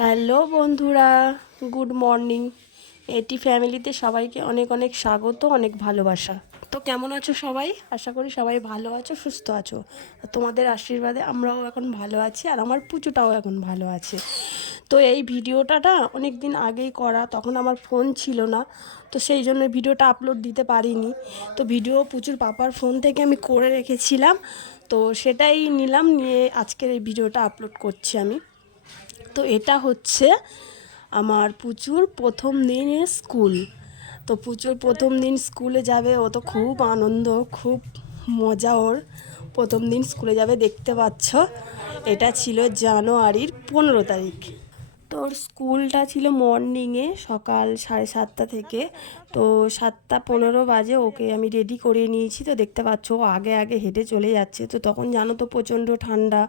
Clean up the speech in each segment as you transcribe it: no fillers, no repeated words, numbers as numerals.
Hello বন্ধুরা, good morning. এটি ফ্যামিলিতে সবাইকে অনেক অনেক স্বাগত, অনেক ভালোবাসা। তো কেমন আছো সবাই? আশা করি সবাই ভালো আছো, সুস্থ আছো। তোমাদের আশীর্বাদে আমরাও এখন ভালো আছি, আর আমার পুচুটাও এখন ভালো আছে। তো এই ভিডিওটা অনেক দিন আগেই করা, তখন আমার ফোন ছিল না, তো সেই জন্য ভিডিওটা আপলোড দিতে পারিনি। তো ভিডিও পুচুর পাপার ফোন থেকে আমি করে রেখেছিলাম, তো সেটাই নিলাম, নিয়ে আজকের এই ভিডিওটা আপলোড করছি আমি। তো এটা হচ্ছে আমার পুচুর প্রথম দিনের স্কুল। তো পুচুর প্রথম দিন স্কুলে যাবে, ও তো খুব আনন্দ, খুব মজা ওর। প্রথম দিন স্কুলে যাবে, দেখতে পাচ্ছ। এটা ছিল জানুয়ারির 15 তারিখ। তোর স্কুলটা ছিল মর্নিংয়ে, সকাল 7:30 থেকে। তো 7:15 বাজে ওকে আমি রেডি করিয়ে নিয়েছি। তো দেখতে পাচ্ছ ও আগে আগে হেঁটে চলে যাচ্ছে। তো তখন জানো তো প্রচণ্ড ঠান্ডা,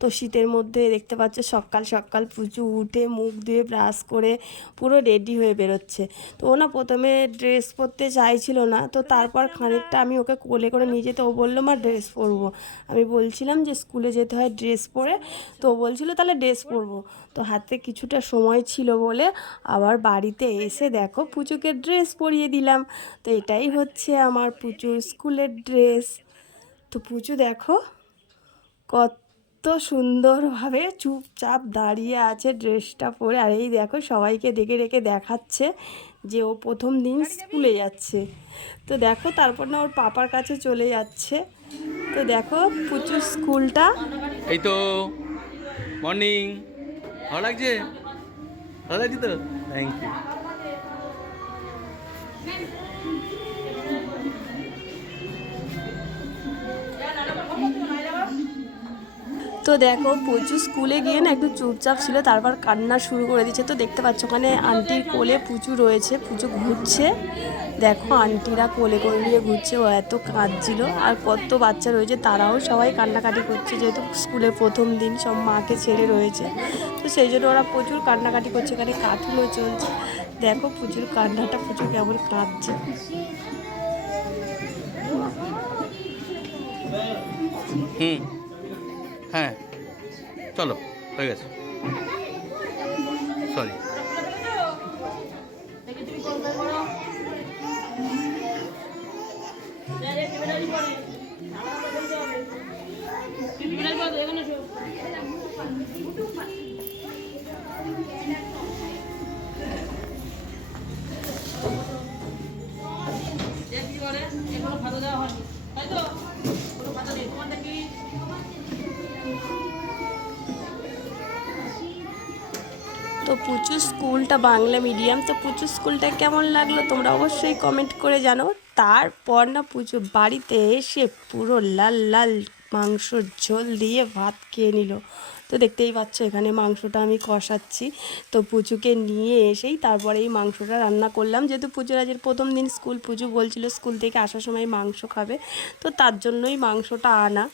তো শীতের মধ্যে দেখতে পাচ্ছ সকাল সকাল পুচু উঠে মুখ ধুয়ে ব্রাশ করে পুরো রেডি হয়ে বেরোচ্ছে। তো ও না প্রথমে ড্রেস পরতে চাইছিল না, তো তারপর খানিকটা আমি ওকে কোলে করে নিয়ে যেতে ও বললো মা ড্রেস পরবো। আমি বলছিলাম যে স্কুলে যেতে হয় ড্রেস পরে, তো ও বলছিল তাহলে ড্রেস পরবো। তো হাতে কিছুটা সময় ছিল বলে আবার বাড়িতে এসে দেখো পুচুকে ড্রেস পরিয়ে দিলাম। তো এটাই হচ্ছে আমার পুচুর স্কুলের ড্রেস। তো পুচু দেখো কত সুন্দরভাবে চুপচাপ দাঁড়িয়ে আছে ড্রেসটা পরে, আর এই দেখো সবাইকে ডেকে ডেকে দেখাচ্ছে যে ও প্রথম দিন স্কুলে যাচ্ছে। তো দেখো তারপর না ওর পাপার কাছে চলে যাচ্ছে। তো দেখো পুচুর স্কুলটা। এই তো মর্নিং। ভালো লাগছে? ভালো লাগছে তো? Thank you. তো দেখো পুচু স্কুলে গিয়ে না একটু চুপচাপ ছিল, তারপর কান্না শুরু করে দিচ্ছে। তো দেখতে পাচ্ছ ওখানে আন্টির কোলে পুচু রয়েছে, পুচু ঘুরছে। দেখো আন্টিরা কোলে করে নিয়ে ঘুরছে, ও এত কাঁদছিল। আর কত বাচ্চা রয়েছে, তারাও সবাই কান্নাকাটি করছে, যেহেতু স্কুলের প্রথম দিন সব মাকে ছেড়ে রয়েছে। তো সেই জন্য ওরা প্রচুর কান্নাকাটি করছে, এখানে কার্টুনও চলছে। দেখো পুচুর কান্নাটা, পুচু কেমন কাঁদছে। হুম, হ্যাঁ, চলো হয়ে গেছে। সরি। তো পুচু স্কুলটা বাংলা মিডিয়াম। তো পুচু স্কুলটা কেমন লাগলো তোমরা অবশ্যই কমেন্ট করে জানো। তারপর না পুচু বাড়িতে এসে পুরো লাল লাল মাংসর ঝোল দিয়ে ভাত খেয়ে নিল। তো দেখতেই পাচ্ছ এখানে মাংসটা আমি কষাচ্ছি। তো পুচুকে নিয়ে এসেই তারপরে এই মাংসটা রান্না করলাম, যেহেতু পুজোর আজের প্রথম দিন স্কুল, পুজো বলছিল স্কুল থেকে আসার সময় মাংস খাবে, তো তার জন্যই মাংসটা আনা।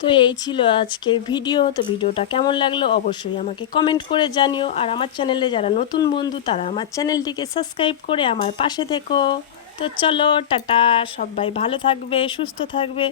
তো এই ছিল আজকের ভিডিও। তো ভিডিওটা কেমন লাগলো অবশ্যই আমাকে কমেন্ট করে জানিও, আর আমার চ্যানেলে যারা নতুন বন্ধু তারা আমার চ্যানেলটিকে সাবস্ক্রাইব করে আমার পাশে থেকো। তো চলো টাটা, সবাই ভালো থাকবে, সুস্থ থাকবে।